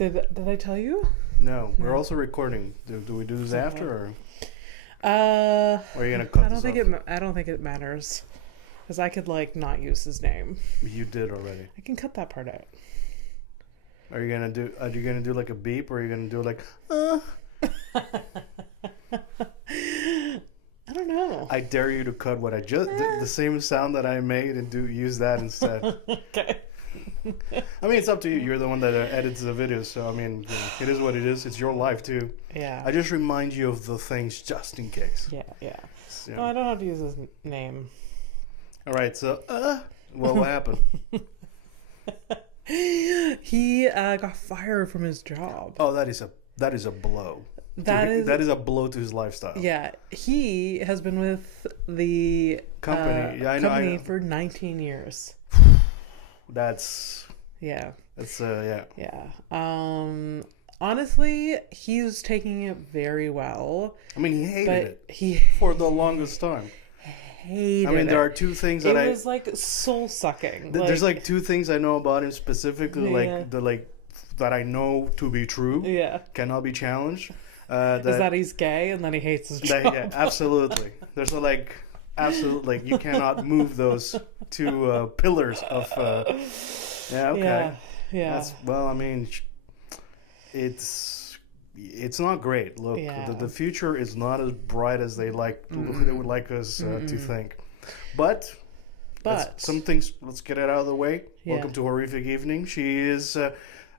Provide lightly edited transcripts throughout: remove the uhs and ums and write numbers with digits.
Did I tell you? No, we're also recording. Do we do this after, or are you gonna cut this off? I don't think it matters, because I could not use his name. You did already. I can cut that part out. Are you gonna do like a beep, or are you gonna do like? I don't know. I dare you to cut what I just the same sound that I made and use that instead. Okay. I mean, it's up to you. You're the one that edits the videos, so I mean, it is what it is. It's your life too. Yeah. I just remind you of the things just in case. Yeah. No, I don't have to use his name. All right. So, what happened? He got fired from his job. Oh, that is a blow. That is a blow to his lifestyle. Yeah, he has been with the company for 19 years. That's yeah. Honestly, he's taking it very well. I mean, he hated it for the longest time. There are two things that it was like soul sucking. There's two things I know about him specifically, that I know to be true. Yeah, cannot be challenged. Is that he's gay and then he hates his job? Yeah, absolutely. There's absolutely, you cannot move those two pillars of. Yeah. Okay. Yeah. I mean, it's not great. Look, the future is not as bright as they would like us to think. But some things. Let's get it out of the way. Yeah. Welcome to Horrific Evening. She is.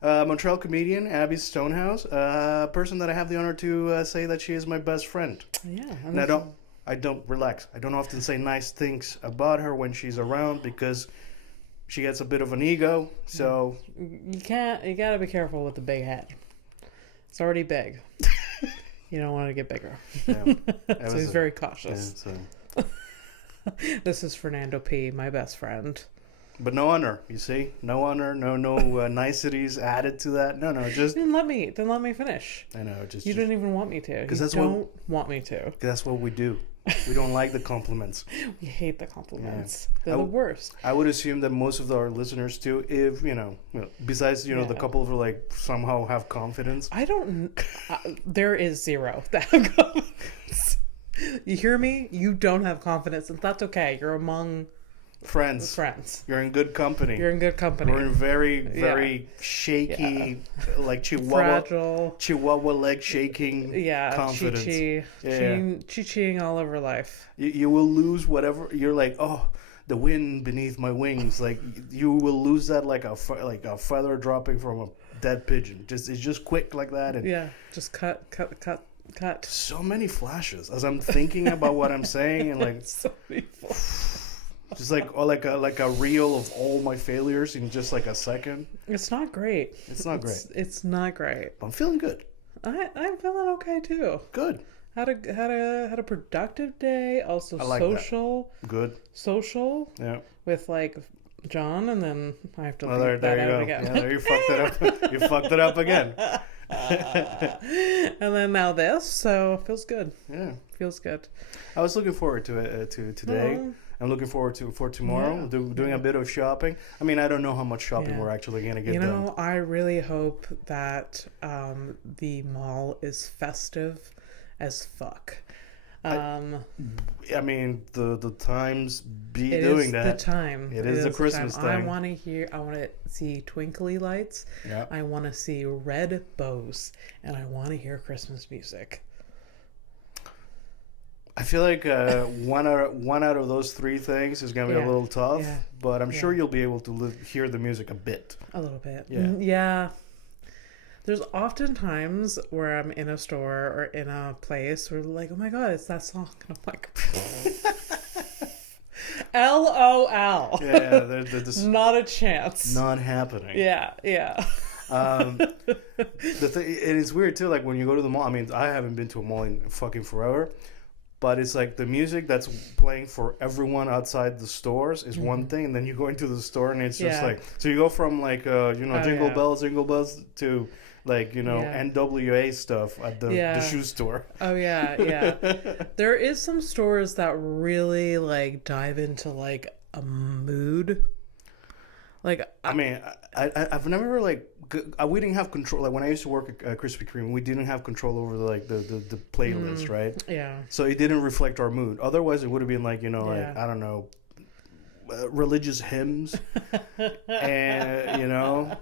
Montreal comedian Abby Stonehouse, a person that I have the honor to say that she is my best friend. Yeah, and I don't relax. I don't often say nice things about her when she's around because she gets a bit of an ego. So you gotta be careful with the big head. It's already big. You don't want to get bigger. Yeah. So he's very cautious. Yeah, This is Fernando P, my best friend. But no honor, you see? No honor, no niceties added to that. No, just... Then let me finish. I know, You didn't even want me to. You don't want me to. That's what we do. We don't like the compliments. We hate the compliments. Yeah. They're the worst. I would assume that most of our listeners too, if, besides, the couple who somehow have confidence. I don't... there is zero that have confidence. You hear me? You don't have confidence, and that's okay. You're among... Friends. You're in good company. We're in very shaky, chihuahua leg shaking confidence. Chi-chiing all over life. You will lose whatever. You're the wind beneath my wings. You will lose that like a feather dropping from a dead pigeon. It's just quick like that. And just cut. So many flashes as I'm thinking about what I'm saying and so many flashes. Just like a reel of all my failures in just a second. It's not great. It's not great. It's not great. But I'm feeling good. I'm feeling okay too. Good. Had a productive day. Also social. That. Good. Social. Yeah. With John, and then I have to leave there that you out go. again. Yeah, there you fucked it up. You fucked it up again. And then now this, so it feels good. Yeah. Feels good. I was looking forward to it to today. I'm looking forward for tomorrow, doing a bit of shopping. I mean, I don't know how much shopping we're actually going to get done. I really hope that the mall is festive as fuck. I mean, the times be it doing is that. The time. It is the Christmas thing. I want to see twinkly lights. Yeah. I want to see red bows, and I want to hear Christmas music. I feel like one out of those three things is going to be a little tough, but I'm sure you'll be able to hear the music a bit. A little bit. Yeah. There's often times where I'm in a store or in a place where oh my God, it's that song. And I'm like, LOL. Yeah, there's not a chance. Not happening. Yeah. The thing, it is weird too, when you go to the mall. I mean, I haven't been to a mall in fucking forever. But it's the music that's playing for everyone outside the stores is one thing, and then you go into the store and it's just so you go from jingle bells to NWA stuff at the shoe store. Oh yeah. There is some stores that really dive into a mood. Like, I mean, I've never like we didn't have control. Like when I used to work at Krispy Kreme, we didn't have control over the playlist, right? Yeah. So it didn't reflect our mood. Otherwise, it would have been like like I don't know, religious hymns, and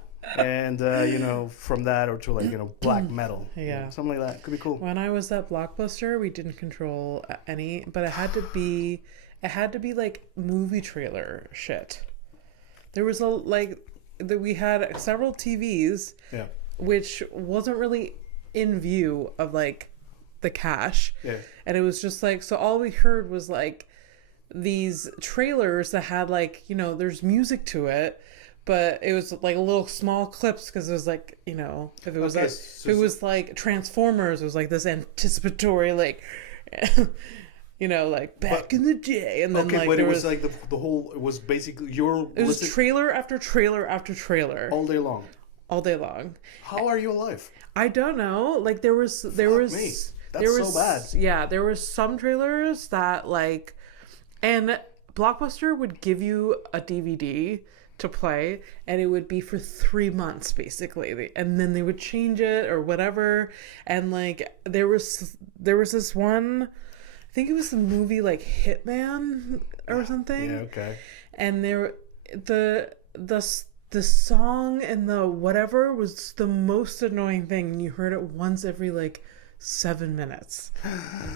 from that or to like black metal, something like that could be cool. When I was at Blockbuster, we didn't control any, but it had to be like movie trailer shit. There was we had several TVs, which wasn't really in view of like the cash, and it was just like, so all we heard was like these trailers that had like there's music to it, but it was like a little small clips because it was like if it was if it was like Transformers, it was like this anticipatory like. Like back in the day, and then but it was like the whole. It was basically It was trailer after trailer after trailer all day long. All day long. How are you alive? I don't know. Like there was me. That's so bad. Yeah, there was some trailers that like, and Blockbuster would give you a DVD to play, and it would be for 3 months basically, and then they would change it or whatever, and like there was this one. I think it was the movie like Hitman or something. Yeah, okay. And the song and the whatever was the most annoying thing. And you heard it once every like 7 minutes.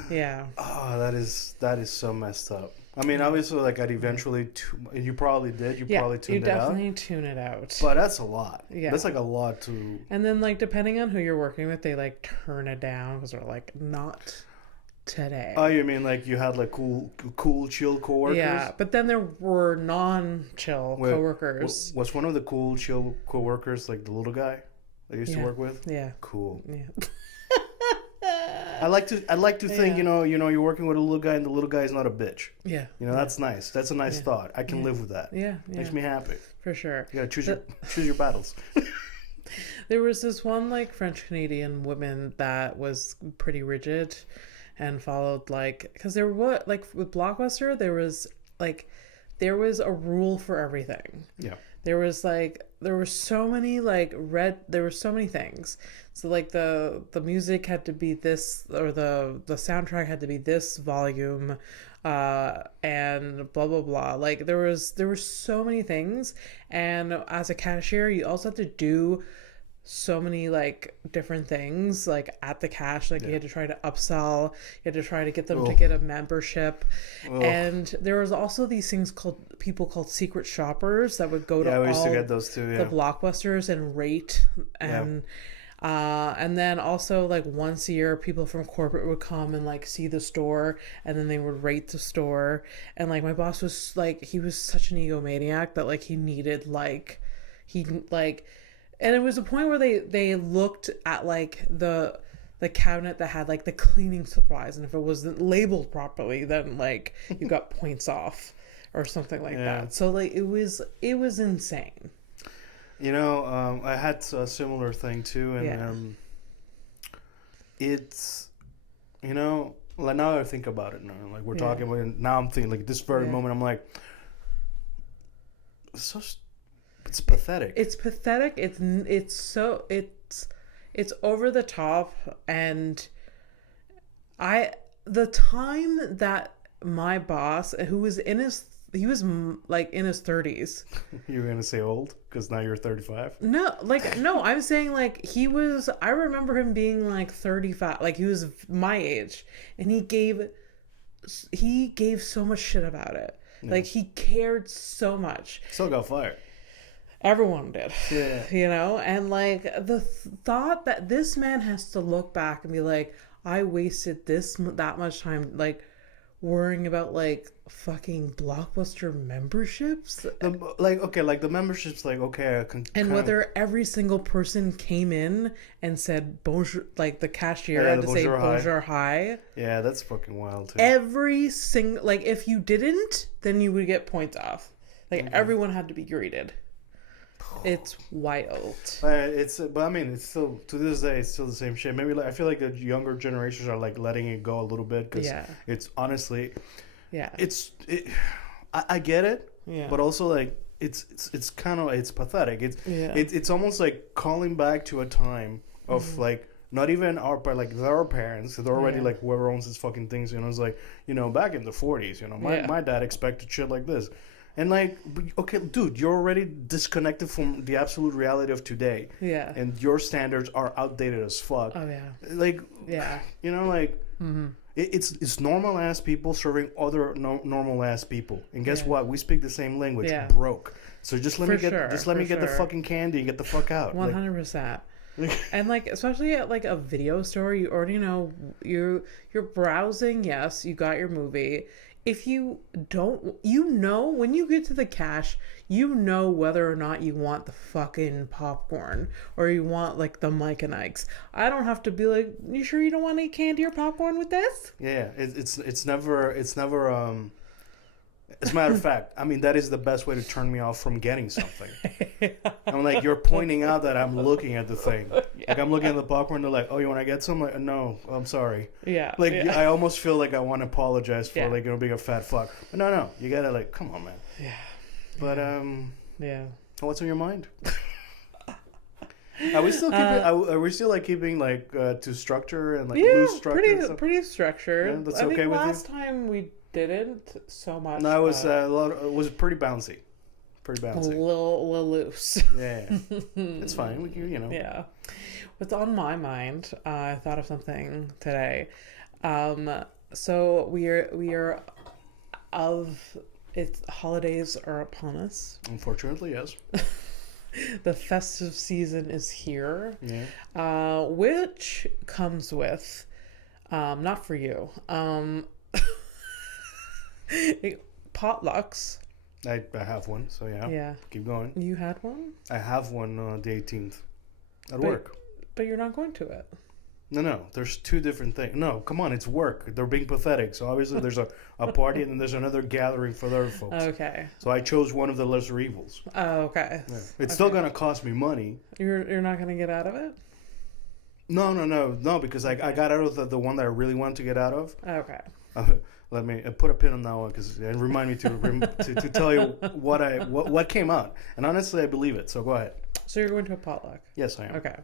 Yeah. Oh, that is so messed up. I mean, obviously, like I'd eventually, you probably did. You probably tuned it out. You definitely tune it out. But that's a lot. Yeah. That's like a lot to. And then like depending on who you're working with, they like turn it down because they're like not today. Oh, you mean like you had like cool chill coworkers? Yeah, but then there were non-chill coworkers. Was one of the cool chill coworkers like the little guy I used to work with? Yeah. Cool. Yeah. I like to think you're working with a little guy and the little guy is not a bitch. Yeah. That's nice. That's a nice thought. I can live with that. Yeah. Makes me happy. For sure. You gotta choose your battles. There was this one like French Canadian woman that was pretty rigid and followed like, because there were like with Blockbuster there was a rule for everything. Yeah. There were so many things. So like the music had to be this, or the soundtrack had to be this volume, and blah blah blah. Like there were so many things, and as a cashier you also had to do so many like different things like at the cash, like you had to try to upsell, you had to try to get them to get a membership. And there was also these things called secret shoppers that would go to we used to get those too, the Blockbusters and rate, and then also like once a year people from corporate would come and like see the store, and then they would rate the store. And like my boss was like, he was such an egomaniac that like he needed and it was a point where they looked at like the cabinet that had like the cleaning supplies, and if it wasn't labeled properly, then like you got points off or something like that. So like it was insane. I had a similar thing too, and it's like now I think about it now, like we're talking about it, now I'm thinking like this very moment I'm like, it's pathetic. It's pathetic. It's over the top. And the time that my boss, who was he was like in his 30s. You were gonna say old because now you're 35? No, I'm saying like I remember him being like 35, like he was my age, and he gave so much shit about it. Like he cared so much. Still got fired. Everyone did. Yeah. And like the thought that this man has to look back and be like, I wasted that much time like worrying about like fucking Blockbuster memberships. The memberships, like, okay, I can. And whether every single person came in and said bonjour, like the cashier had to say bonjour hi. Yeah, that's fucking wild too. Every single, like, if you didn't, then you would get points off. Like everyone had to be greeted. It's wild. But I mean, it's still, to this day, it's still the same shit. Maybe I feel like the younger generations are like letting it go a little bit because it's honestly, I get it. Yeah. But also like it's kind of it's pathetic. It's almost like calling back to a time of like not even our parents. They're already like whoever owns these fucking things. It's like back in the 40s. My dad expected shit like this. And like, okay, dude, you're already disconnected from the absolute reality of today. Yeah. And your standards are outdated as fuck. Oh yeah. Like, yeah. It's normal ass people serving other normal ass people. And guess what? We speak the same language. Yeah. Broke. So just let me get the fucking candy and get the fuck out. 100%. And like, especially at like a video store, you already know you're browsing. Yes, you got your movie. If you don't, when you get to the cash, whether or not you want the fucking popcorn or you want like the Mike and Ike's. I don't have to be like, you sure you don't want any candy or popcorn with this? Yeah, it's never. As a matter of fact, I mean, that is the best way to turn me off from getting something. I'm like, you're pointing out that I'm looking at the thing. Yeah. Like, I'm looking at the popcorn, they're like, oh, you want to get some? Like, no, I'm sorry. Yeah. Like, I almost feel like I want to apologize for, being a fat fuck. But no, you got to, like, come on, man. Yeah. But, yeah. What's on your mind? Are we still keeping, to structure and, loose structure? Pretty structured. Yeah, that's okay with you? Last time we didn't so much. No, it was it was pretty bouncy. A little loose. Yeah. It's fine. Yeah. What's on my mind, I thought of something today. So we are holidays are upon us. Unfortunately, yes. The festive season is here. Yeah. Which comes with not for you. Potlucks. I have one, so yeah. Keep going. You had one? I have one the 18th at work. But you're not going to it. No. There's two different things. No, come on, it's work. They're being pathetic. So obviously there's a party and then there's another gathering for the other folks. Okay. So I chose one of the lesser evils. Oh, okay. Yeah. It's still going to cost me money. You're not going to get out of it? No, because I got out of the one that I really wanted to get out of. Okay. Let me put a pin on that one and remind me to tell you what came out. And honestly, I believe it. So go ahead. So you're going to a potluck? Yes, I am. Okay.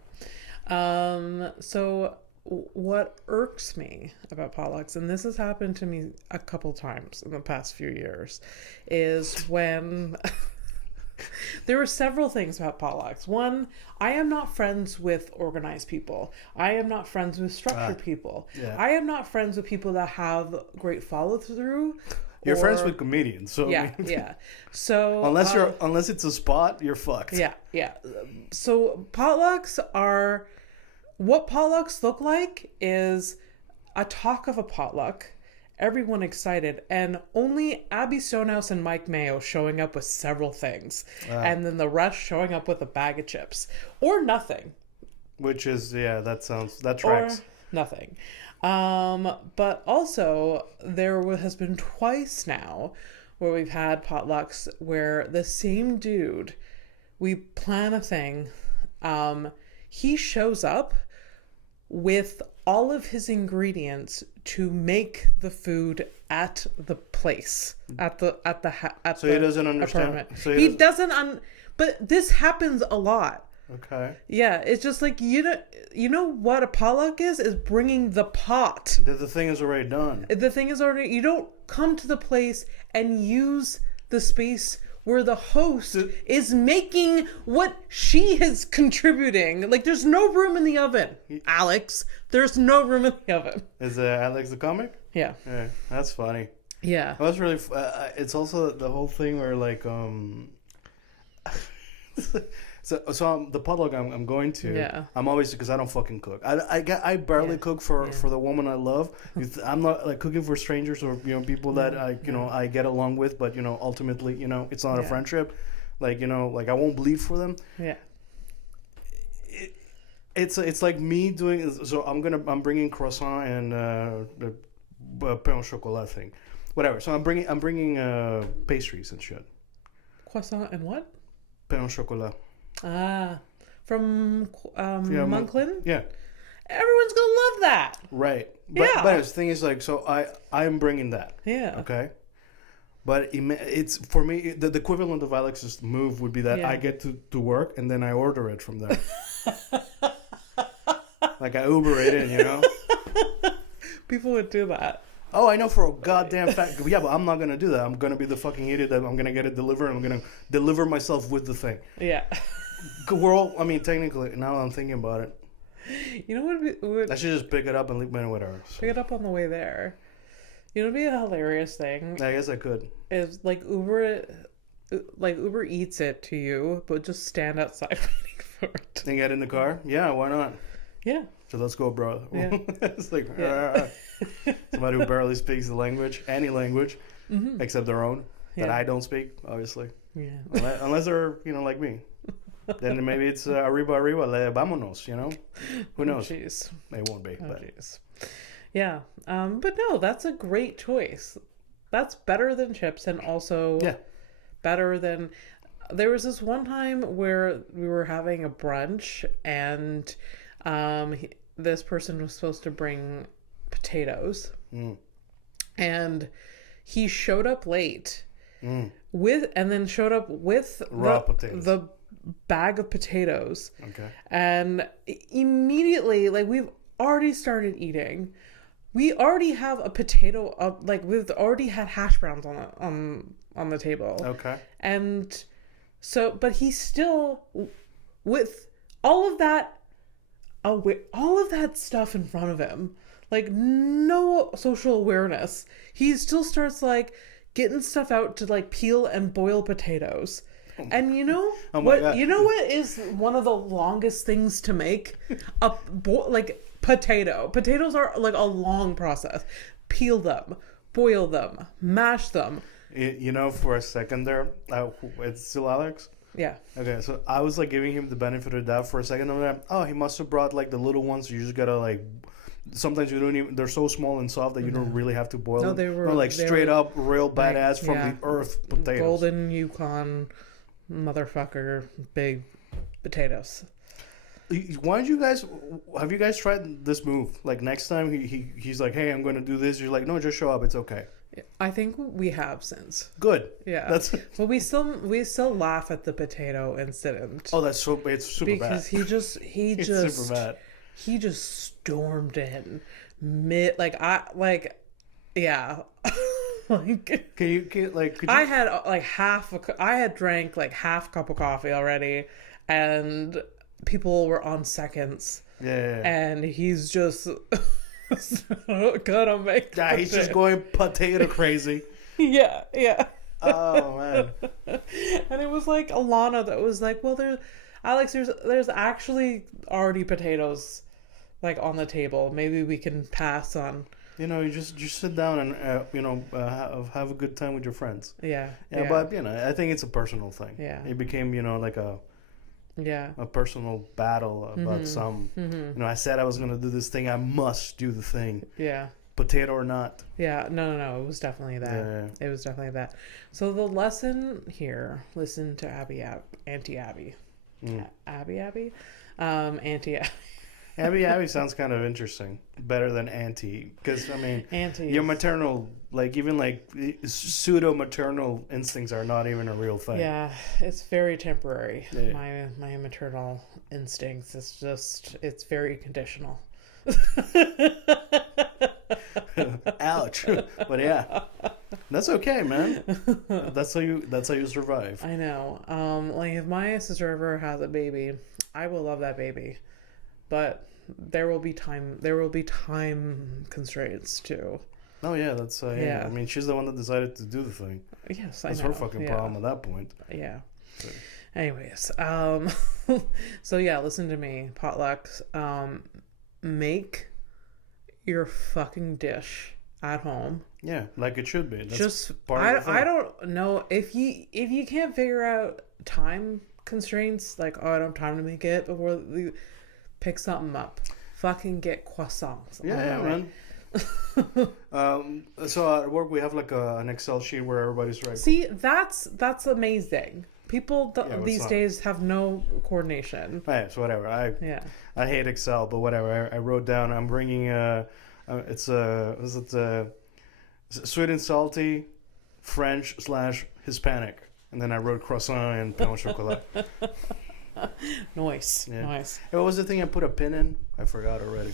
So what irks me about potlucks, and this has happened to me a couple times in the past few years, is when there are several things about potlucks. One, I am not friends with organized people. I am not friends with structured people. Yeah. I am not friends with people that have great follow through. You're friends with comedians, so yeah. So unless it's a spot, you're fucked. Yeah. So what potlucks look like is a talk of a potluck. Everyone excited, and only Abby Stonehouse and Mike Mayo showing up with several things, and then the rest showing up with a bag of chips or nothing. Which is that tracks. Or nothing. But also there has been twice now where we've had potlucks where the same dude, we plan a thing, he shows up with all of his ingredients to make the food at the place, so he doesn't understand. Apartment. So he doesn't. But this happens a lot. Okay. Yeah, it's just like you know what a potluck is bringing the pot. The thing is already done. You don't come to the place and use the space where the host is making what she is contributing. Like, there's no room in the oven, Alex. There's no room in the oven. Is Alex the comic? Yeah. Yeah, that's funny. Yeah. That's really... it's also the whole thing where, like... So the potluck I'm going to, I'm always, because I don't fucking cook. I barely cook for the woman I love. I'm not like cooking for strangers or people that I get along with, but ultimately it's not a friendship. Like I won't bleed for them. Yeah. It's like me doing. So I'm bringing croissant and the pain au chocolat thing, whatever. So I'm bringing pastries and shit. Croissant and what? Pain au chocolat. From Monklin? Yeah. Everyone's gonna love that. Right. But the thing is, like, so I'm bringing that. Yeah. Okay. But it's for me the equivalent of Alex's move would be that I get to work and then I order it from there. Like I Uber it in, you know. People would do that. Oh, I know for a goddamn fact. Yeah, but I'm not gonna do that. I'm gonna be the fucking idiot that I'm gonna get it delivered. I'm gonna deliver myself with the thing. Yeah. We're all. I mean, technically, now I'm thinking about it. You know what? I should just pick it up and leave it whatever. So. Pick it up on the way there. You know, what'd be a hilarious thing. I guess I could. Is like Uber eats it to you, but just stand outside waiting for it. And get in the car? Yeah, why not? Yeah. So let's go, bro. Yeah. It's like somebody who barely speaks the language, any language, except their own, that I don't speak, obviously. Yeah. Unless they're, like me. Then maybe it's arriba, vámonos, Who knows? Jeez. It won't be. Jeez. Yeah. But no, that's a great choice. That's better than chips and also better than... There was this one time where we were having a brunch and this person was supposed to bring potatoes. And he showed up late showed up with the bag of potatoes. Okay. And immediately, we've already started eating. We already have a potato we've already had hash browns on the table. Okay. And so, but he's still with all of that stuff in front of him, no social awareness. He still starts getting stuff out to peel and boil potatoes. And you know what? You know what is one of the longest things to make? Potato. Potatoes are a long process. Peel them, boil them, mash them. For a second there, it's still Alex? Yeah. Okay, so I was giving him the benefit of the doubt for a second. I'm like, oh, he must have brought the little ones. You just gotta sometimes you don't even. They're so small and soft that you don't really have to boil them. They were straight up real badass from the earth potatoes. Golden Yukon, motherfucker, big potatoes. Why don't you guys? Have you guys tried this move? Next time he's like, hey, I'm going to do this. You're like, no, just show up. It's okay. I think we have since. Good. Yeah. But we still laugh at the potato incident. Oh, it's super bad. Because he just super bad. He just stormed in yeah. I had drank half cup of coffee already, and people were on seconds. Yeah. And he's just gonna make. Yeah, he's just going potato crazy. Yeah. Oh man. And it was Alana that was well, there's actually already potatoes on the table. Maybe we can pass on. You just sit down and have a good time with your friends. Yeah. But I think it's a personal thing. Yeah. It became a personal battle about some. I said I was gonna do this thing. I must do the thing. Yeah. Potato or not. Yeah. No. It was definitely that. Yeah. It was definitely that. So the lesson here: listen to Auntie Abby. Abby. Auntie Abby. Abby sounds kind of interesting. Better than auntie. Because, auntie, your maternal, even pseudo maternal instincts are not even a real thing. Yeah, it's very temporary. Yeah. My maternal instincts, it's very conditional. Ouch. But yeah. That's okay, man. That's how you survive. I know. If my sister ever has a baby, I will love that baby. But there will be time constraints too. Oh yeah, that's yeah. She's the one that decided to do the thing. Yes, that's her fucking problem at that point. Yeah. So. Anyways, so yeah, listen to me, potlucks. Make your fucking dish at home. Yeah, like it should be. That's just part of the thing. I don't know if you can't figure out time constraints, I don't have time to make it before the. Pick something up. Fucking get croissants. Yeah, man. So at work we have an Excel sheet where everybody's right. See, that's amazing. People these days have no coordination. Yeah, so whatever. I hate Excel, but whatever. I wrote down. I'm bringing sweet and salty French/Hispanic. And then I wrote croissant and pain au chocolat. Nice. Yeah. Nice. What was the thing I put a pin in? I forgot already.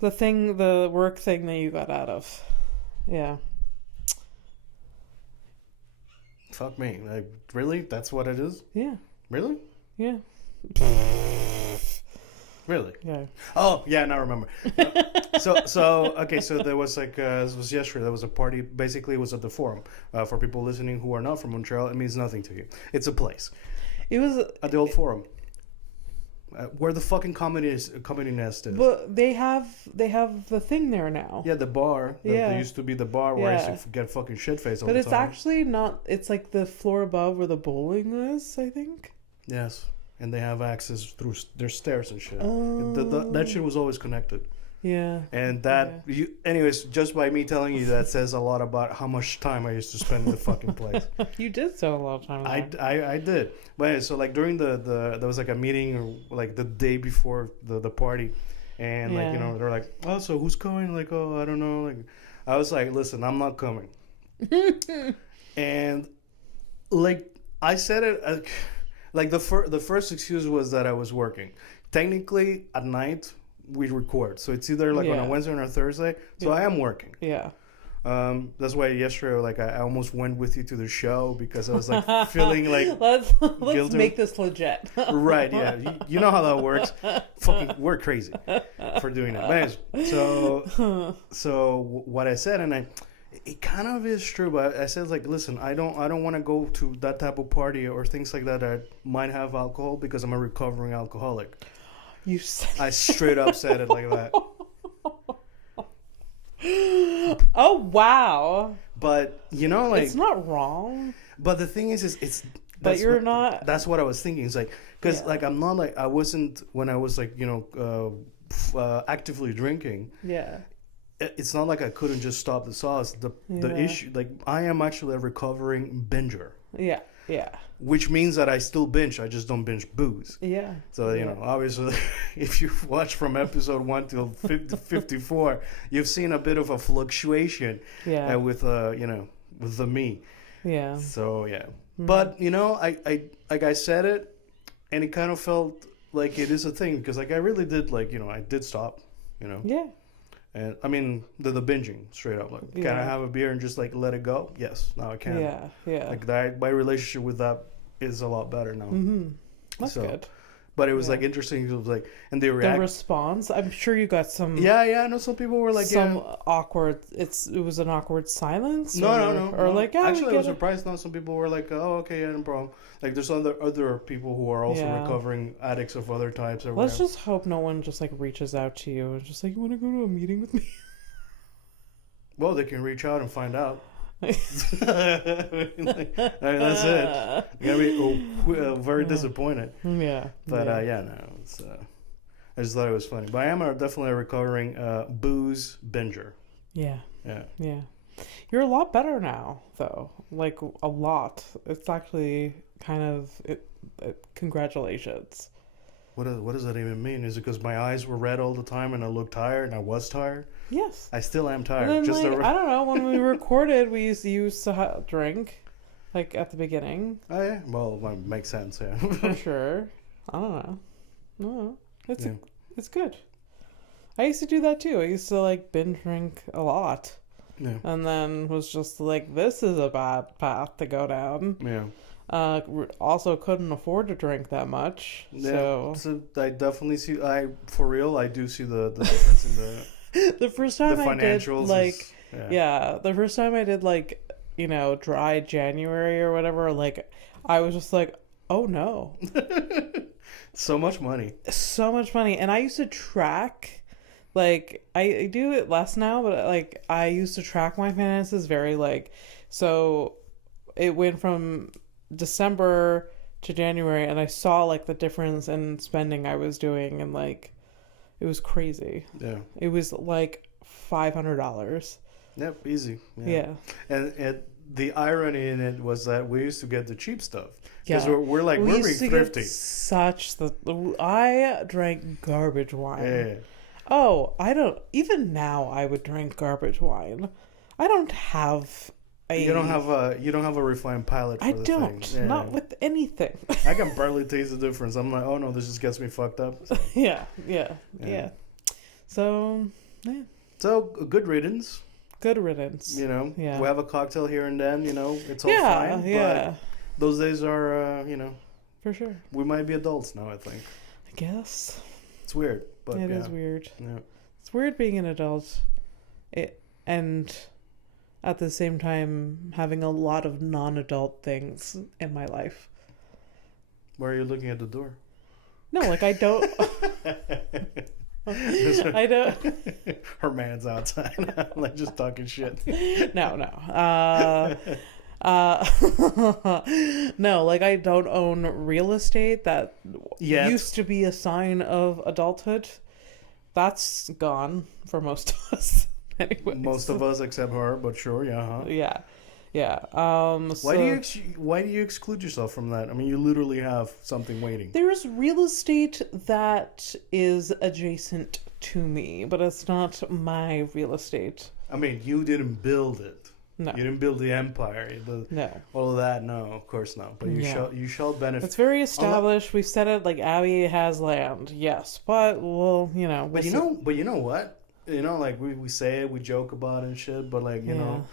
The work thing that you got out of. Yeah. Fuck me. Like, really? That's what it is? Yeah. Really? Yeah. Really? Yeah. Oh, yeah, now I remember. So there was like, this was yesterday, there was a party, basically it was at the Forum. For people listening who are not from Montreal, it means nothing to you. It's a place. It was... At the old Forum. Where the fucking Comedy Nest is. But they have the thing there now. Yeah, the bar. There used to be the bar where I used to get fucking shit-faced all the time. But it's actually not... It's like the floor above where the bowling is, I think. Yes. And they have access through their stairs and shit. Oh. That shit was always connected. Yeah. And that, anyways, just by me telling you that says a lot about how much time I used to spend in the fucking place. You did spend a lot of time there. I did. But anyway, so like during there was like a meeting like the day before the party. And like, they're like, oh, so who's coming? Like, oh, I don't know. Like, I was like, listen, I'm not coming. And like, I said it... Like the first excuse was that I was working. Technically, at night we record, so it's either like on a Wednesday or a Thursday. So I am working. Yeah. That's why yesterday, like I almost went with you to the show because I was like feeling like let's guilty. make this legit. Right? Yeah. You know how that works. Fucking, we're crazy for doing that. But anyways, so what I said, and it kind of is true, but I said like, listen, I don't want to go to that type of party or things like that might have alcohol because I'm a recovering alcoholic. I straight up said it like that. Oh wow! But like it's not wrong. But the thing is it's. But you're not. That's what I was thinking. It's like because like I'm not like I wasn't when I was like actively drinking. Yeah. It's not like I couldn't just stop the sauce. The issue, like I am actually a recovering binger. Yeah, yeah. Which means that I still binge. I just don't binge booze. Yeah. So obviously, if you've watched from episode 1 till 54, you've seen a bit of a fluctuation. Yeah. With with the me. Yeah. So yeah, but I like I said it, and it kind of felt like it is a thing because like I really did I did stop. Yeah. And I mean the binging straight up. Like, can I have a beer and just like let it go? Yes, now I can. Yeah, yeah. Like my relationship with that is a lot better now. Mm-hmm. That's good. But it was like interesting. It was like, and they react. The response. I'm sure you got some. Yeah, I know some people were like awkward. It was an awkward silence. No. Like actually, I was surprised. Now some people were like, "Oh, okay, no problem." Like there's other people who are also recovering addicts of other types. Or Let's just hope no one just like reaches out to you and just like, "You want to go to a meeting with me?" Well, they can reach out and find out. That's it. You're gonna be very disappointed. Yeah. But it's, I just thought it was funny. But I am definitely a recovering booze binger. Yeah. Yeah. Yeah. You're a lot better now, though. Like a lot. It's actually kind of congratulations. What does that even mean? Is it because my eyes were red all the time and I looked tired and I was tired? Yes. I still am tired. Then, just I don't know. When we recorded, we used to drink, like at the beginning. Oh yeah. Well, that makes sense. Yeah. For sure. I don't know. No, it's good. I used to do that too. I used to like binge drink a lot. Yeah. And then was just like, this is a bad path to go down. Yeah. Also couldn't afford to drink that much. Yeah, so I definitely see. For real, I do see the difference in the. The first time I did like, the first time I did like, dry January or whatever, like, I was just like, oh no. So much money. And I used to track, like, I do it less now, but like, I used to track my finances very like, so it went from December to January, and I saw like the difference in spending I was doing, and like it was crazy. Yeah, it was like $500. Yep, easy. Yeah. And the irony in it was that we used to get the cheap stuff because we're being thrifty. I drank garbage wine. Yeah. Oh, I don't even now. I would drink garbage wine. I don't have You don't have a refined palate for the don't. thing. Yeah. Not with anything. I can barely taste the difference. I'm like, oh no, this just gets me fucked up. So. Yeah. So, yeah. So, good riddance. Good riddance. You know, yeah. We have a cocktail here and then, you know, it's all fine. Yeah. But those days are, you know. For sure. We might be adults now, I think. I guess. It's weird, but It is weird. Yeah. It's weird being an adult. And at the same time having a lot of non-adult things in my life. Why are you looking at the door? No, like I don't... I don't... Her man's outside. Like just talking shit. No. No, like I don't own real estate that used to be a sign of adulthood. That's gone for most of us. Anyways. Most of us except her, but sure, yeah. Huh? Yeah. Why do you exclude yourself from that? I mean, you literally have something waiting. There's real estate that is adjacent to me, but it's not my real estate. I mean, you didn't build it. No. You didn't build the empire. No. All of that, no, of course not. But you shall benefit. It's very established. We've said it like Abby has land. Yes, but well, you know. But you know what? You know, like we say it, we joke about it and shit, but like, you know,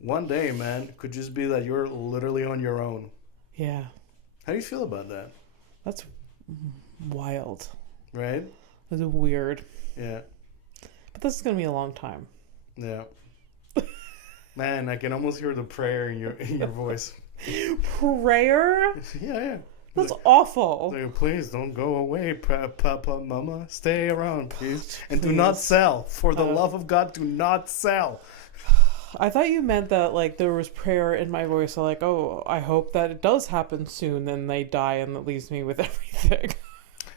one day, man, could just be that you're literally on your own. Yeah. How do you feel about that? That's wild. Right? That's weird. Yeah. But this is going to be a long time. Yeah. Man, I can almost hear the prayer in your voice. Prayer? Yeah. That's awful. Like, please don't go away, Papa, Mama. Stay around, please. And do not sell. For the love of God, do not sell. I thought you meant that, like, there was prayer in my voice. So like, oh, I hope that it does happen soon. Then they die and it leaves me with everything.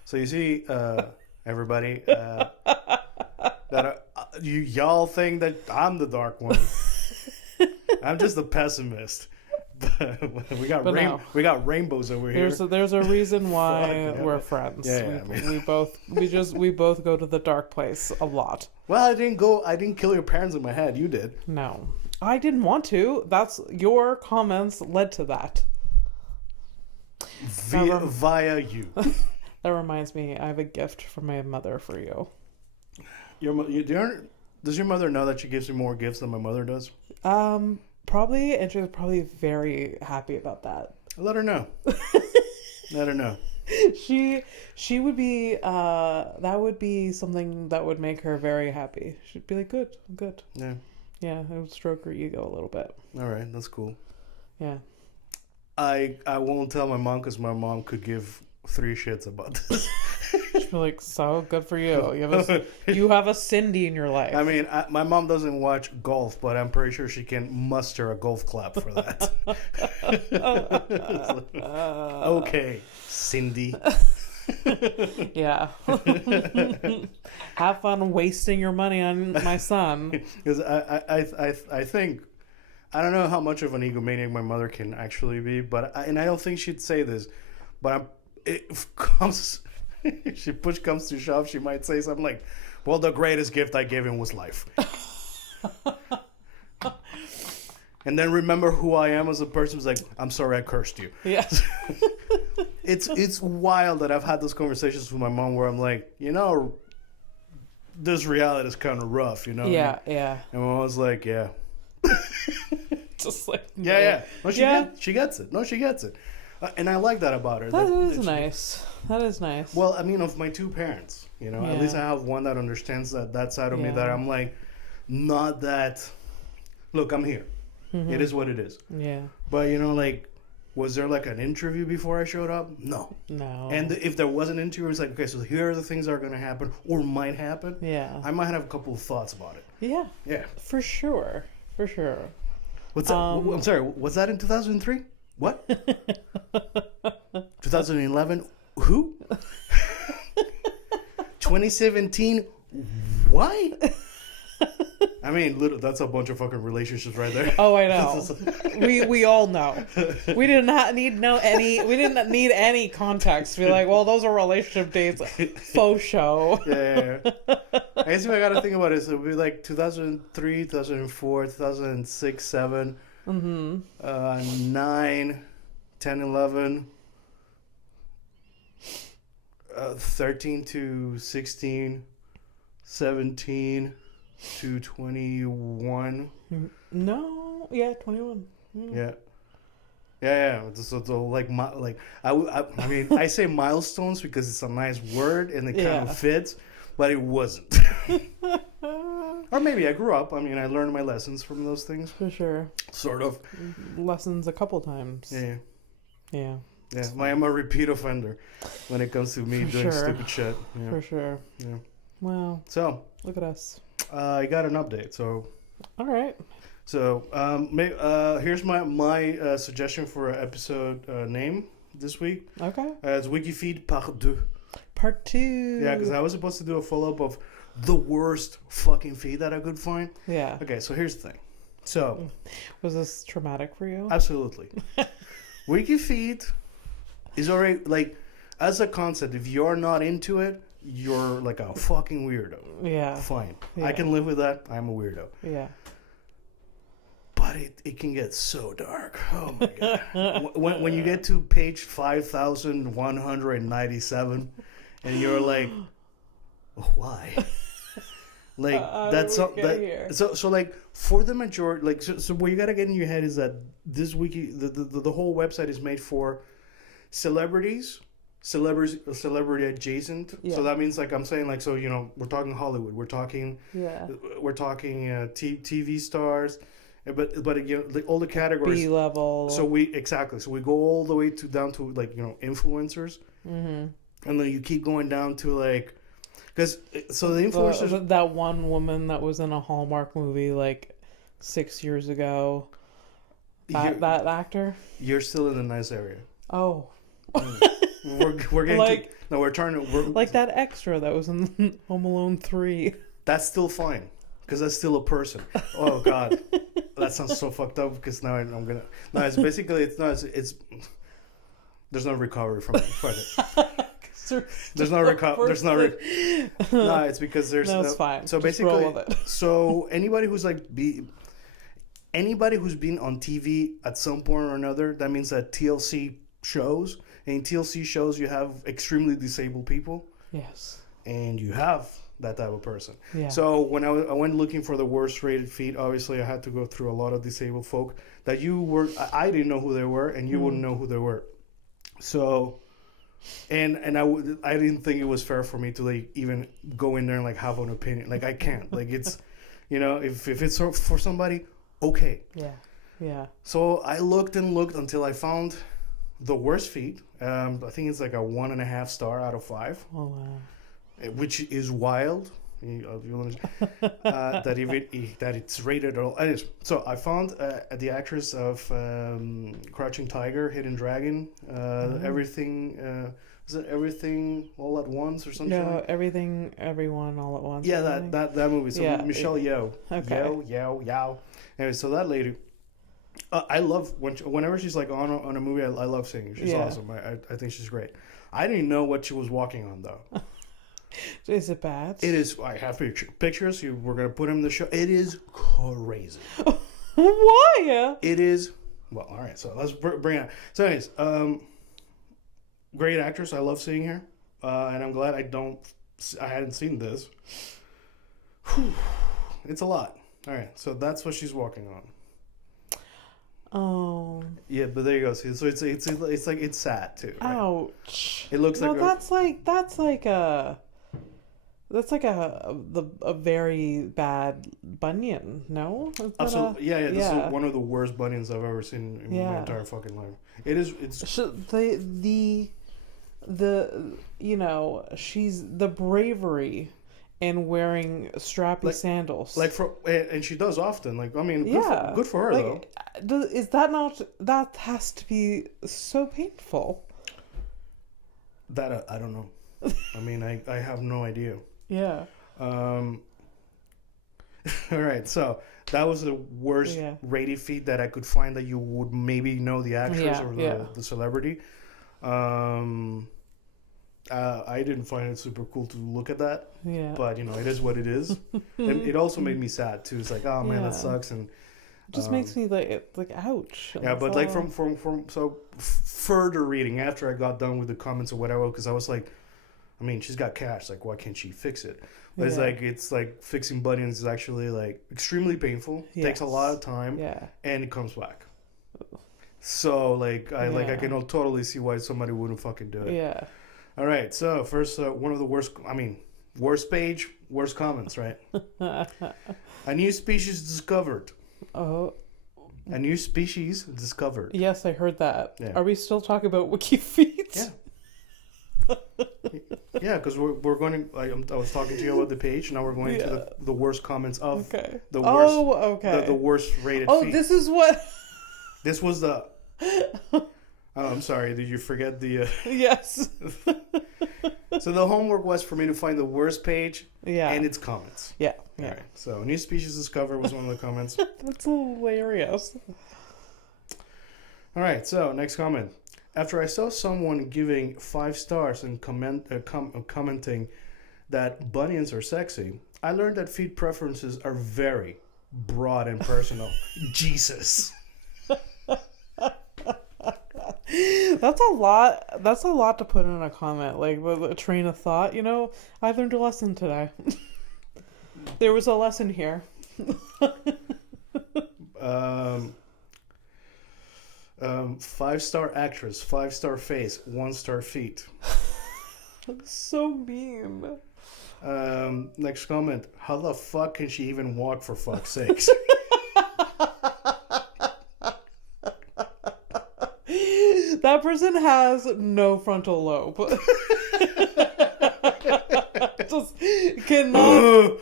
So you see, everybody, that y'all think that I'm the dark one. I'm just the pessimist. we got rainbows over here. There's a reason why we're friends. Yeah, we both go to the dark place a lot. Well, I didn't kill your parents in my head. You did. No, I didn't want to. That's your comments led to that. Via you. That reminds me, I have a gift from my mother for you. Does your mother know that she gives me more gifts than my mother does? Probably, and she's probably very happy about that. Let her know. Let her know. She would be that would be something that would make her very happy. She'd be like, good. Yeah. Yeah, it would stroke her ego a little bit. All right, that's cool. Yeah. I won't tell my mom because my mom could give 3 shits about this. She'd be like, so good for you. You have a Cindy in your life. I mean, my mom doesn't watch golf, but I'm pretty sure she can muster a golf clap for that. Okay, Cindy. Yeah. Have fun wasting your money on my son. Because I think, I don't know how much of an egomaniac my mother can actually be, and I don't think she'd say this, but if push comes to shove, she might say something like, well, the greatest gift I gave him was life. And then remember who I am as a person. It's like, I'm sorry I cursed you. Yeah. It's wild that I've had those conversations with my mom where I'm like, you know, this reality is kind of rough, you know? Yeah. And my mom was like, yeah. Just like, yeah. No, she gets it. No, she gets it. And I like that about her. That is nice. That is nice. Well, I mean, of my 2 parents, you know, at least I have one that understands that side of me, that I'm like, not that, look, I'm here. Mm-hmm. It is what it is. Yeah. But, you know, like, was there like an interview before I showed up? No. And if there was an interview, it's like, okay, so here are the things that are going to happen or might happen. Yeah. I might have a couple of thoughts about it. Yeah. Yeah. For sure. What's that? I'm sorry. Was that in 2003? What? 2011? Who? 2017? Why? I mean, that's a bunch of fucking relationships right there. Oh, I know. we all know. We did not need We didn't need any context. Be like, well, those are relationship dates. Faux show. Yeah. I guess if I got to think about it, so it would be like 2003, 2004, 2006, 7, 9, 10, 11, 13 to 16, 17 to 21. No, yeah, 21. Yeah. So like I mean, I say milestones because it's a nice word and it kind of fits, but it wasn't. Or maybe I grew up. I mean, I learned my lessons from those things. For sure. Sort of. Lessons a couple times. Yeah. I'm a repeat offender when it comes to me doing stupid shit. Yeah. For sure. Yeah. Well. So. Look at us. I got an update. So. All right. So here's my suggestion for an episode name this week. Okay. It's wikifeet part 2. Part 2. Yeah, because I was supposed to do a follow-up of the worst fucking feed that I could find. Yeah. Okay, so here's the thing. So. Was this traumatic for you? Absolutely. Wikifeet is already, like, as a concept, if you're not into it, you're like a fucking weirdo. Yeah. Fine. Yeah. I can live with that. I'm a weirdo. Yeah. But it can get so dark. Oh my god! when you get to page 5,197, and you're like, why? Like that's so like for the majority, like so what you gotta get in your head is that this wiki, the whole website is made for celebrity adjacent. Yeah. So that means, like I'm saying, like, so you know, we're talking Hollywood, we're talking TV stars. But you know, like all the categories B level. So we go all the way down to, like, you know, influencers, and then you keep going down to, like, because so the influencers. That one woman that was in a Hallmark movie like 6 years ago. That actor. You're still in a nice area. Oh. We're getting like we're trying to like that extra that was in Home Alone 3. That's still fine because that's still a person. Oh God. That sounds so fucked up because now I'm gonna. No, it's basically it's there's no recovery from it. Fuck it. There's no recovery. No, it's because there's. No, it's fine. So just basically, roll with it. So anybody who's anybody who's been on TV at some point or another, that means that TLC shows. And in TLC shows, you have extremely disabled people. Yes. And you have that type of person. Yeah. So when I went looking for the worst rated feed, obviously I had to go through a lot of disabled folk that I didn't know who they were, and you wouldn't know who they were. So, and I didn't think it was fair for me to, like, even go in there and, like, have an opinion. Like, I can't. Like, it's, you know, if it's for somebody, okay. Yeah. Yeah. So I looked until I found the worst feed. I think it's like a 1.5 star out of 5. Oh wow. Which is wild. That it's rated at all. Anyways, so I found the actress of Crouching Tiger, Hidden Dragon, everything. Is it Everything All at Once or something? No, Everything Everyone All at Once. Yeah, that movie. So yeah, Michelle Yeoh. Okay. Yeoh. Anyway, so that lady. I love whenever she's like on a movie. I love seeing her. She's awesome. I think she's great. I didn't know what she was walking on though. Is it bad? It is. I have pictures. We're gonna put them in the show. It is crazy. Why? It is. Well, all right. So let's bring it out. So, anyways, great actress. I love seeing her, and I'm glad I hadn't seen this. Whew. It's a lot. All right. So that's what she's walking on. Oh. Yeah, but there you go. So it's like it's sad too. Right? Ouch. It looks like that's like a very bad bunion. No. Absolutely. Yeah. This is one of the worst bunions I've ever seen in my entire fucking life. It is. It's the you know, she's the bravery. And wearing strappy sandals, and she does often. Like, I mean, good for her though. Is that not? That has to be so painful. That I don't know. I mean, I have no idea. Yeah. All right, so that was the worst rated feed that I could find that you would maybe know the actress or the celebrity. I didn't find it super cool to look at that. Yeah. But, it is what it is. And it also made me sad, too. It's like, oh, man, that sucks. And it just makes me, like ouch. Yeah, but, like, from further reading, after I got done with the comments or whatever, because I was like, I mean, she's got cash. Like, why can't she fix it? But it's like fixing bunions is actually, like, extremely painful. Yes. Takes a lot of time. Yeah. And it comes back. So, like, I can totally see why somebody wouldn't fucking do it. Yeah. All right, so first, one of the worst page, worst comments, right? A new species discovered. Oh. A new species discovered. Yes, I heard that. Yeah. Are we still talking about wikifeet? Yeah. Yeah, because we're going to, I was talking to you about the page, now we're going to the worst comments of the worst, the worst rated feed. This is what... This was the... Oh, I'm sorry. Did you forget the... Yes. So the homework was for me to find the worst page and its comments. Yeah. All right. So new species discovered was one of the comments. That's hilarious. All right. So next comment. After I saw someone giving 5 stars and commenting that bunions are sexy, I learned that feet preferences are very broad and personal. Jesus. That's a lot. That's a lot to put in a comment, like with a train of thought. I learned a lesson today. There was a lesson here. 5-star actress, 5-star face, 1-star feet. That's so mean. Next comment. How the fuck can she even walk, for fuck's sakes? That person has no frontal lobe. Just cannot.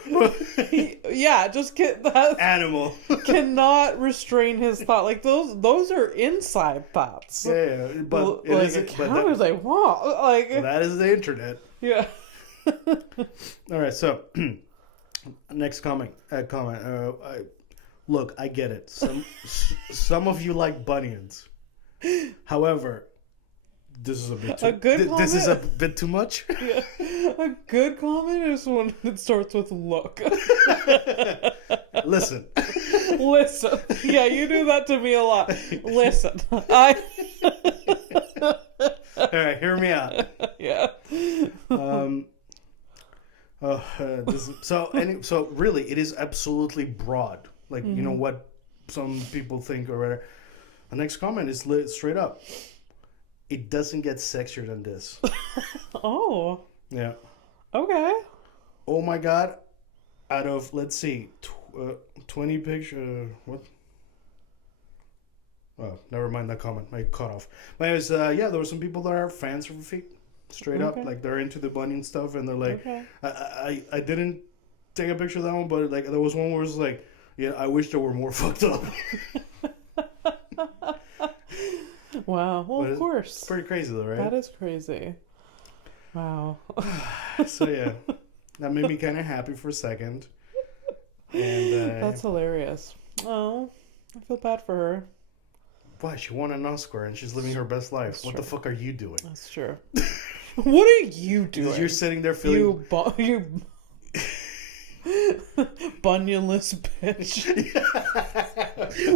That animal cannot restrain his thought. Like those are inside thoughts. Yeah, but it like a cat is like wow, like that is the internet. Yeah. All right, so next comment. Look, I get it. Some of you like bunions. However, this is a bit too, this is a bit too much. Yeah. A good comment is one that starts with look. Listen. Yeah, you do that to me a lot. Listen. All right, hear me out. Yeah. So really, it is absolutely broad. Like, you know what some people think or whatever. The next comment is straight up. It doesn't get sexier than this. Oh. Yeah. Okay. Oh my God. Out of, let's see, 20 pictures. What? Oh, never mind that comment. I cut off. But anyways, there were some people that are fans of feet. Straight up. Like, they're into the bunion stuff. And they're like, I didn't take a picture of that one, but like there was one where it was like, yeah, I wish they were more fucked up. Wow. Well, of course. It's pretty crazy though, right? That is crazy. Wow. So yeah, that made me kind of happy for a second. And that's hilarious. Oh, I feel bad for her. Why? She won an Oscar and she's living her best life. That's what true. The fuck are you doing? That's true. What are you doing? You're sitting there feeling... You Bunionless bitch.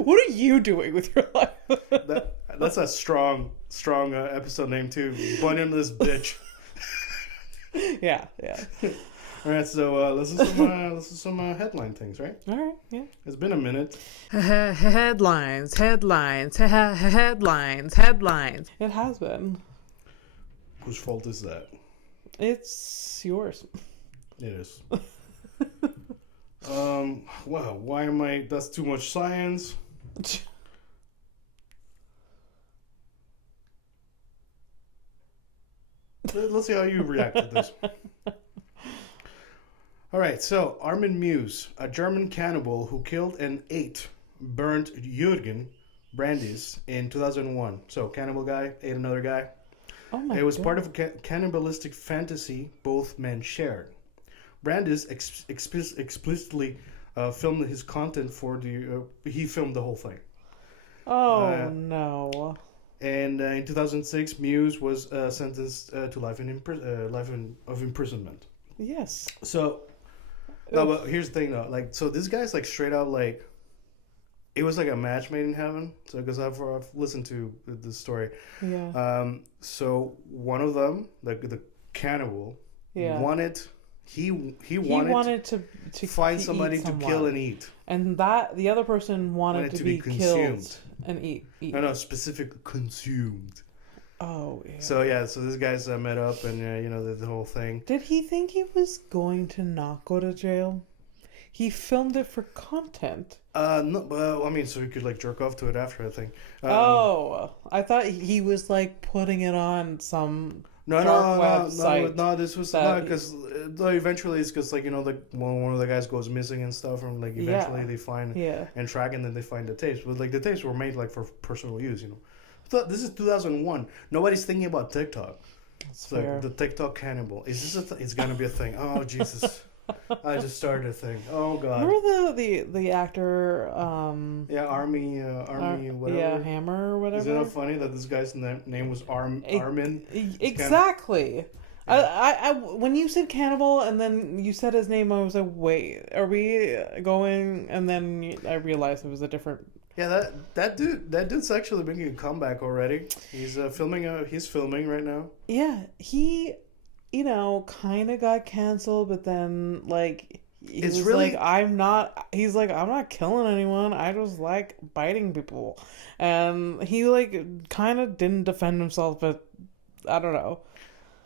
What are you doing with your life? That's a strong episode name too. Bunionless bitch. Yeah. All right, so let's do some headline things, right? All right, yeah. It's been a minute. Headlines. It has been. Whose fault is that? It's yours. It is. Wow, why am I... That's too much science. Let's see how you react to this. All right, so Armin Muse, a German cannibal who killed and ate burnt Jürgen Brandes in 2001. So, cannibal guy, ate another guy. Oh my God. It was part of a cannibalistic fantasy both men shared. Brandes explicitly filmed his content for the. He filmed the whole thing. Oh no! And in 2006, Muse was sentenced to life of imprisonment. Yes. So, no, but here's the thing though. Like, so this guy's like straight out like. It was like a match made in heaven. So, because I've listened to the story. Yeah. So one of them, the cannibal, wanted. He wanted to find somebody to kill and eat. And that the other person wanted to be killed and eat. No, specific consumed. Oh, yeah. So this guy's met up and the whole thing. Did he think he was going to not go to jail? He filmed it for content. No, well, I mean, so he could like jerk off to it after, I think. I thought he was like putting it on some. No, this was not because eventually it's because like like one of the guys goes missing and stuff, and like eventually they find and track, and then they find the tapes. But like the tapes were made like for personal use, This is 2001. Nobody's thinking about TikTok. That's fair. Like the TikTok cannibal. Is this it's gonna be a thing? Oh Jesus. I just started a thing. Oh God. Remember the actor? Army whatever. Yeah, Hammer or whatever. Isn't it funny that this guy's name was Armin? Exactly. I when you said cannibal and then you said his name, I was like, wait, are we going? And then I realized it was a different. Yeah, that dude's actually making a comeback already. He's filming right now. Yeah, he. Kind of got canceled, but then, like, he's like, I'm not killing anyone. I just like biting people. And he, like, kind of didn't defend himself, but I don't know.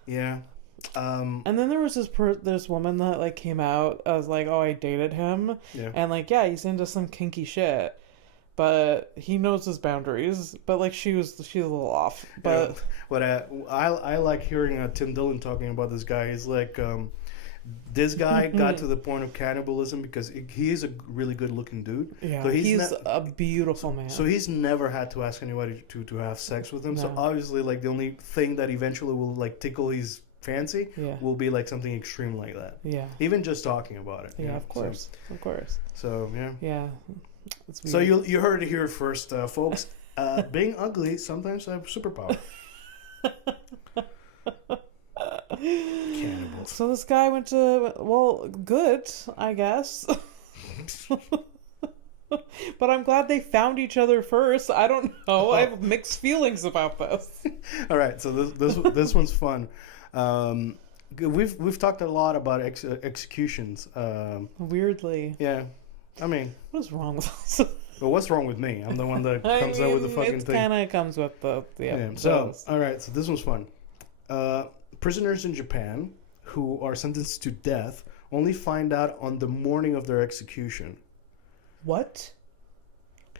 Yeah. And then there was this woman that, like, came out as, like, oh, I dated him. Yeah. And, like, yeah, he's into some kinky shit. But he knows his boundaries. But like she's a little off. But what I like hearing Tim Dillon talking about this guy. He's like, this guy got to the point of cannibalism because he is a really good looking dude. Yeah, so he's a beautiful man. So he's never had to ask anybody to have sex with him. No. So obviously, like the only thing that eventually will like tickle his fancy will be like something extreme like that. Yeah. Even just talking about it. Yeah, of course. So yeah. Yeah. So you heard it here first, folks. Being ugly sometimes I have superpower. Cannibals. So this guy went to good, I guess. But I'm glad they found each other first. I don't know. I have mixed feelings about this. All right, so this one's fun. We've talked a lot about executions. Weirdly. Yeah. I mean, what's wrong with us? Well, what's wrong with me? I'm the one that comes out with the fucking thing. It kind of comes with the So, all right. So this one's fun. Prisoners in Japan who are sentenced to death only find out on the morning of their execution. What?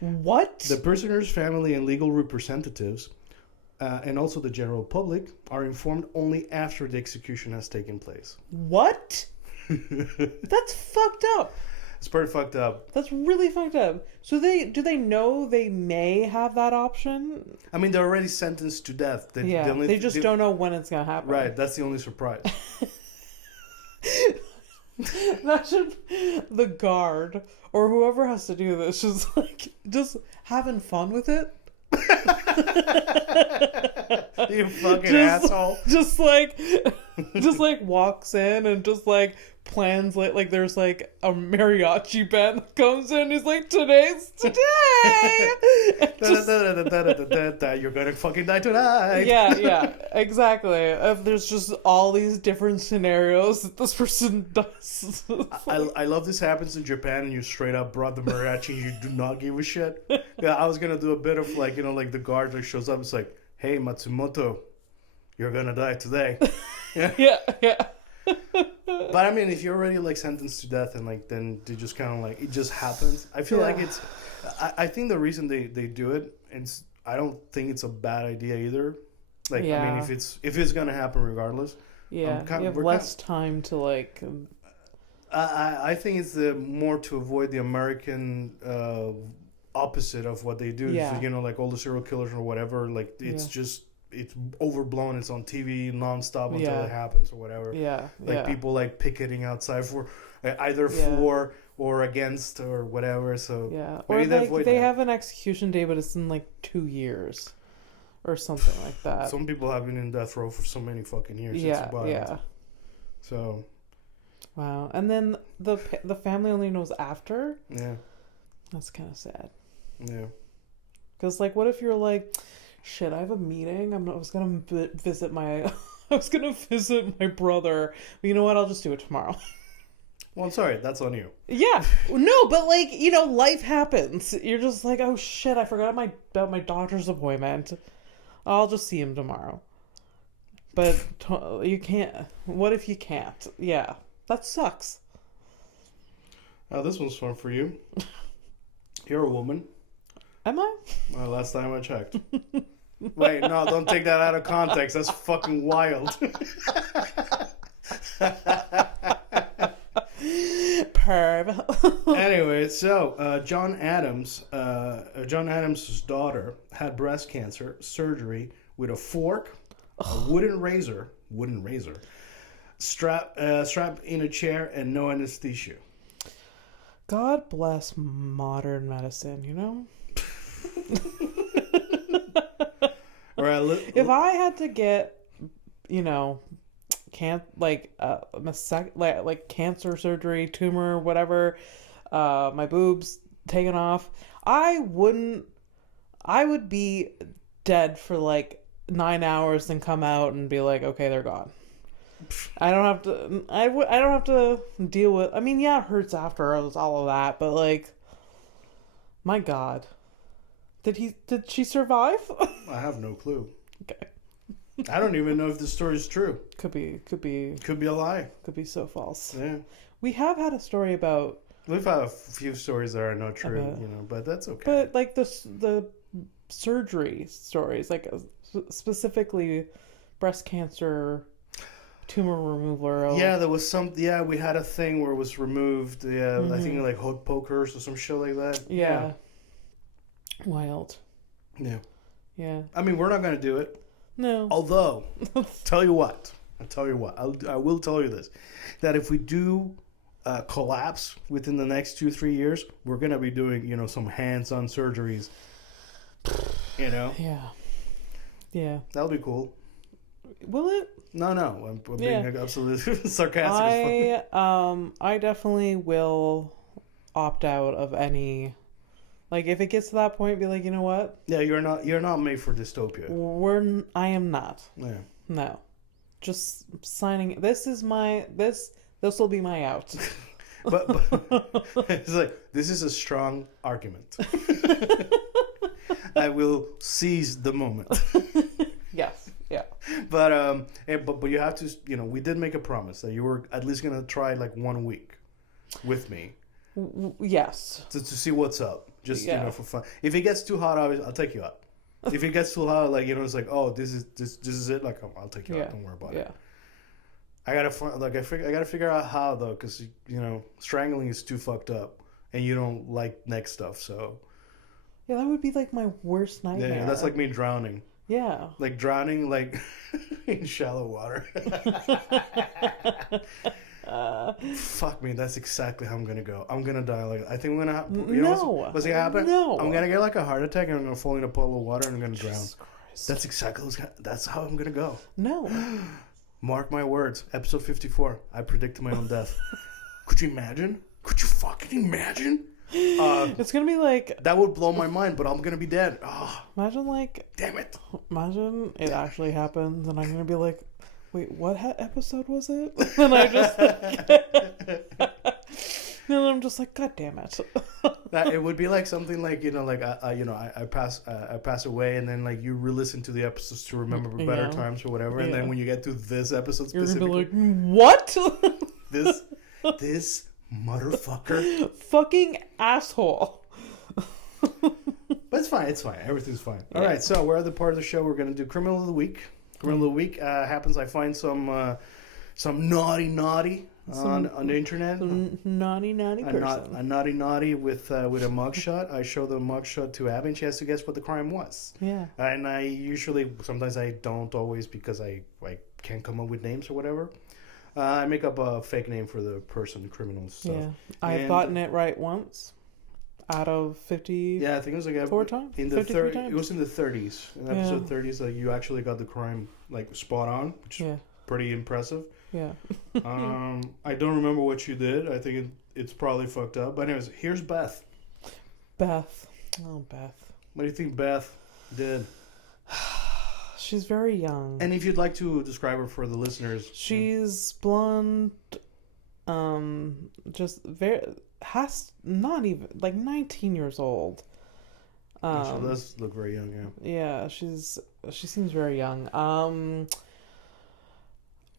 The prisoner's family and legal representatives, and also the general public, are informed only after the execution has taken place. What? That's fucked up. It's pretty fucked up. That's really fucked up. So do they know they may have that option? I mean, they're already sentenced to death. They just don't know when it's gonna happen. Right, that's the only surprise. Imagine the guard or whoever has to do this just having fun with it. You fucking asshole. Just walks in and just like plans like there's like a mariachi band that comes in. He's like, today's today. You're gonna fucking die tonight. Yeah, exactly. If there's just all these different scenarios that this person does. I love this happens in Japan and you straight up brought the mariachi and you do not give a shit. Yeah, I was gonna do a bit of like like the guard that shows up. It's like, hey Matsumoto, you're gonna die today. Yeah. But I mean, if you're already like sentenced to death and like then they just kind of like it just happens. I feel like it's. I think the reason they do it, and I don't think it's a bad idea either. Like I mean, if it's gonna happen regardless. Yeah, you have less time to like. I think it's more to avoid the American opposite of what they do. Yeah. So, like all the serial killers or whatever. Like it's just. It's overblown. It's on TV nonstop until it happens or whatever. Yeah, like people like picketing outside for either for or against or whatever. So yeah, or like they have an execution date, but it's in like 2 years or something like that. Some people have been in death row for so many fucking years. Yeah, yeah. So. Wow, and then the family only knows after. Yeah. That's kind of sad. Yeah. Because like, what if you're like, shit, I have a meeting. I was gonna visit my. I was gonna visit my brother. But you know what? I'll just do it tomorrow. Well, I'm sorry. That's on you. Yeah. No, but like, you know, life happens. You're just like, oh shit, I forgot about my doctor's appointment. I'll just see him tomorrow. But you can't. What if you can't? Yeah, that sucks. This one's fun for you. You're a woman. Am I? Well, last time I checked. Wait, no, don't take that out of context. That's fucking wild. Perv. Anyway, so John Adams' daughter had breast cancer surgery with a fork, a wooden razor, strapped in a chair, and no anesthesia. God bless modern medicine, you know? All right, if I had to get, you know, like cancer surgery, tumor, whatever, my boobs taken off, I would be dead for like 9 hours and come out and be like, okay, they're gone. I don't have to. I don't have to deal with. I mean, yeah, it hurts after all of that, but like, my God, did she survive? I have no clue. Okay. I don't even know if the story is true. Could be a lie. Could be so false. Yeah. We have had a story about. We've had a few stories that are not true, you know, but that's okay. But like the surgery stories, like specifically breast cancer. Tumor removal. Yeah, there was some. Yeah, we had a thing where it was removed. Yeah, I think like hot pokers or some shit like that. Yeah. Wild. Yeah. Yeah. I mean, we're not gonna do it. No. Although, I will tell you this, that if we do collapse within the next 2-3 years, we're gonna be doing, you know, some hands-on surgeries. You know. Yeah. Yeah. That'll be cool. Will it? No, I'm being absolutely sarcastic. I definitely will opt out of any. Like, if it gets to that point, be like, you know what? Yeah, you're not made for dystopia. I am not. Yeah. No. Just signing. This will be my out. but it's like, this is a strong argument. I will seize the moment. Yes. Yeah. But you have to, you know, we did make a promise that you were at least going to try like 1 week with me. Yes. To see what's up. Just, you know, for fun. If it gets too hot, I'll take you out. If it gets too hot, like, you know, it's like, oh, this is it. Like, I'll take you out. Don't worry about it. I gotta figure out how though, because, you know, strangling is too fucked up, and you don't like neck stuff. So. Yeah, that would be like my worst nightmare. Yeah, that's like me drowning. Yeah. Like drowning, like in shallow water. Fuck me, that's exactly how I'm gonna go. I'm gonna die. Like, I think I'm gonna. What's gonna happen? No. I'm gonna get like a heart attack, and I'm gonna fall in a puddle of water, and I'm gonna drown. Jesus Christ. That's exactly. That's how I'm gonna go. No. Mark my words. Episode 54. I predicted my own death. Could you imagine? Could you fucking imagine? It's gonna be like that would blow my mind, but I'm gonna be dead. Oh, imagine like, damn it! Imagine it actually happens, and I'm gonna be like, wait, what episode was it? And I just, and I'm just like, God damn it! It would be like something like, you know, like I pass away, and then like you re-listen to the episodes to remember better times or whatever, and then when you get to this episode specifically, you're gonna be like, what? this motherfucker. Fucking asshole. But it's fine. Everything's fine. All right, so we're at the part of the show we're going to do Criminal of the Week. Criminal of the Week happens I find some naughty on the internet. Naughty person. A naughty with a mugshot. I show the mugshot to Abby, and she has to guess what the crime was. Yeah. And I sometimes I don't always, because I can't come up with names or whatever. I make up a fake name for the person, criminal stuff. Yeah, I've gotten it right once out of 50. Yeah, I think it was like 4 times. In the it was in the 30s, in episode 30s, that you actually got the crime like spot on, which is pretty impressive. Yeah. I don't remember what you did. I think it's probably fucked up. But anyways, here's Beth. Beth. Oh, Beth. What do you think Beth did? She's very young. And if you'd like to describe her for the listeners. She's blonde, just not even, like 19 years old. She does look very young, yeah. Yeah, she seems very young.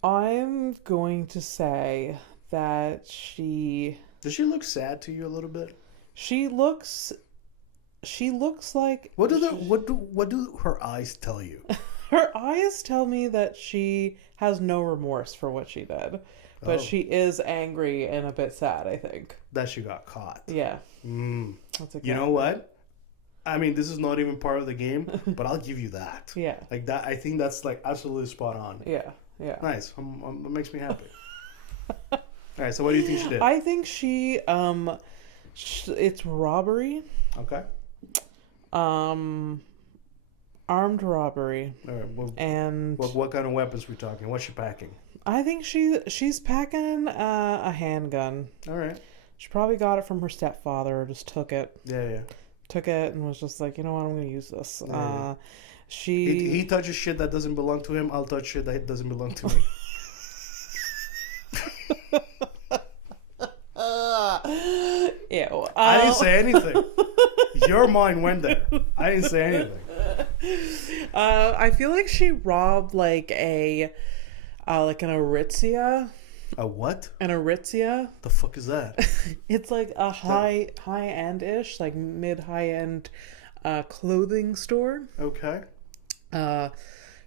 I'm going to say that Does she look sad to you a little bit? She looks like... What do her eyes tell you? Her eyes tell me that she has no remorse for what she did. But she is angry and a bit sad, I think. That she got caught. Yeah. That's exactly. You know what? I mean, this is not even part of the game, but I'll give you that. Yeah. Like that, I think that's like absolutely spot on. Yeah. Yeah. Nice. It makes me happy. All right. So what do you think she did? I think she, it's robbery. Okay. Armed robbery. All right. Well, and what kind of weapons we talking? What's she packing? I think she's packing a handgun. All right. She probably got it from her stepfather or just took it. Yeah. Took it and was just like, you know what, I'm going to use this. Yeah. He touches shit that doesn't belong to him. I'll touch shit that doesn't belong to me. Ew. I didn't say anything. Your mind went there. I didn't say anything. I feel like she robbed like an Aritzia. A what? An Aritzia. The fuck is that? It's like a high end ish, like mid high end clothing store. Okay.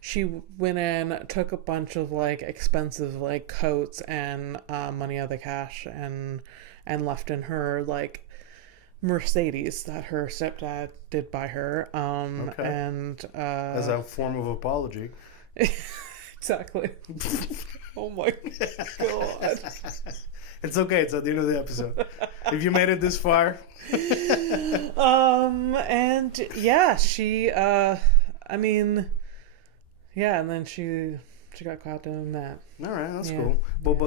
She went in, took a bunch of like expensive like coats and money out of the cash and left in her like Mercedes that her stepdad did buy her. Okay. And as a form of apology. Exactly. Oh my god. It's okay, it's at the end of the episode. If you made it this far. And yeah, she and then she got caught doing that. All right, that's cool. But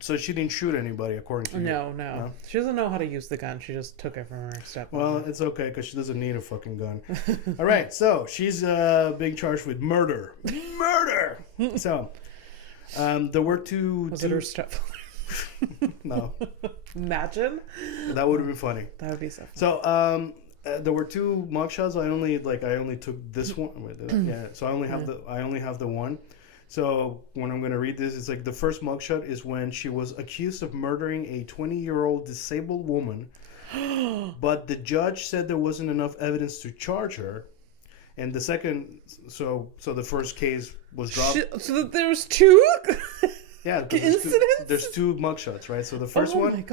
so she didn't shoot anybody according to you? No. She doesn't know how to use the gun. She just took it from her stepmother. Well, it's okay because she doesn't need a fucking gun. All right, so she's being charged with murder. Murder! So, there were two... Was it her stepfather? No. Imagine. That would have been funny. That would be so funny. So, there were two mugshots. I only took this one. Yeah. So I only have the one. So when I'm gonna read this, it's like the first mugshot is when she was accused of murdering a 20-year-old disabled woman, but the judge said there wasn't enough evidence to charge her. And the second, so the first case was dropped. So there's two. Yeah, there's two mugshots, right? So the first one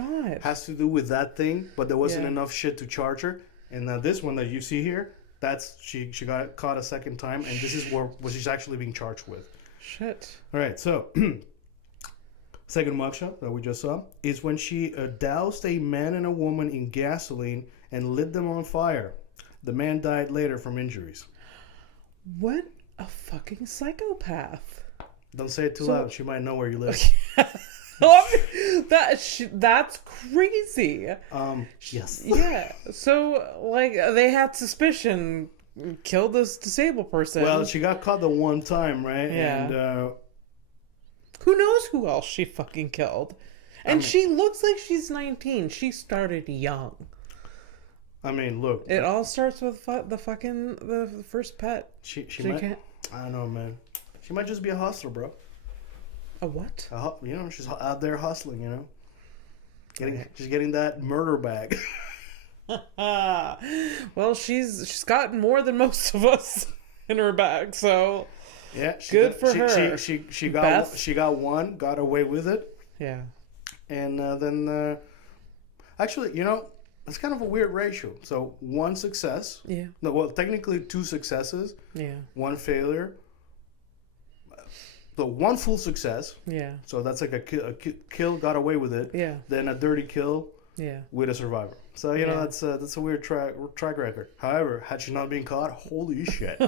has to do with that thing, but there wasn't enough shit to charge her. And now this one that you see here, that's she got caught a second time, and this is what she's actually being charged with. Shit. All right, so second mugshot that we just saw is when she doused a man and a woman in gasoline and lit them on fire. The man died later from injuries. What a fucking psychopath. Don't say it too loud. She might know where you live. That's crazy. Yes. Yeah. So, like, they had suspicion. Kill this disabled person. Well, she got caught the one time, right? Yeah. And who knows who else she fucking killed? And she looks like she's 19. She started young. I mean, look. It all starts with the first pet. She might. I don't know, man. She might just be a hustler, bro. A what? She's out there hustling, She's getting that murder bag. Well, she's gotten more than most of us in her bag, so yeah, good for her. She got one, got away with it. Yeah, and then actually, it's kind of a weird ratio. So one success. Yeah. No, well, technically two successes. Yeah. One failure. So one full success. Yeah. So that's like a kill, got away with it. Yeah. Then a dirty kill. Yeah. With a survivor. So you know that's a weird track record. However, had she not been caught, holy shit,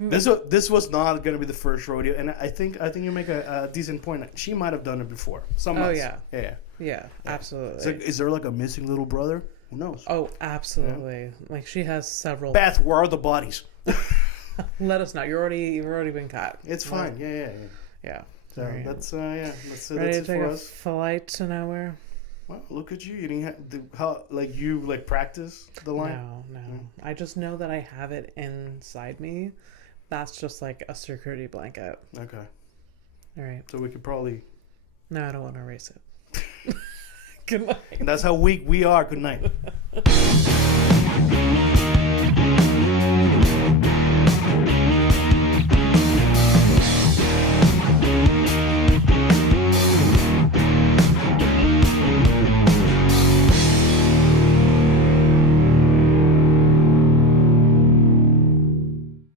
this was not gonna be the first rodeo. And I think you make a decent point. She might have done it before. Some months. Yeah, absolutely. So is there like a missing little brother? Who knows? Oh, absolutely. Yeah. Like she has several. Beth, where are the bodies? Let us know. You've already been caught. It's fine. Yeah. So right. That's That's ready it to take for a us. flight to nowhere. Well, look at you. You didn't have practice the line? No. I just know that I have it inside me. That's just like a security blanket. Okay. All right. So we could probably... No, I don't want to erase it. Good night. And that's how weak we are. Good night.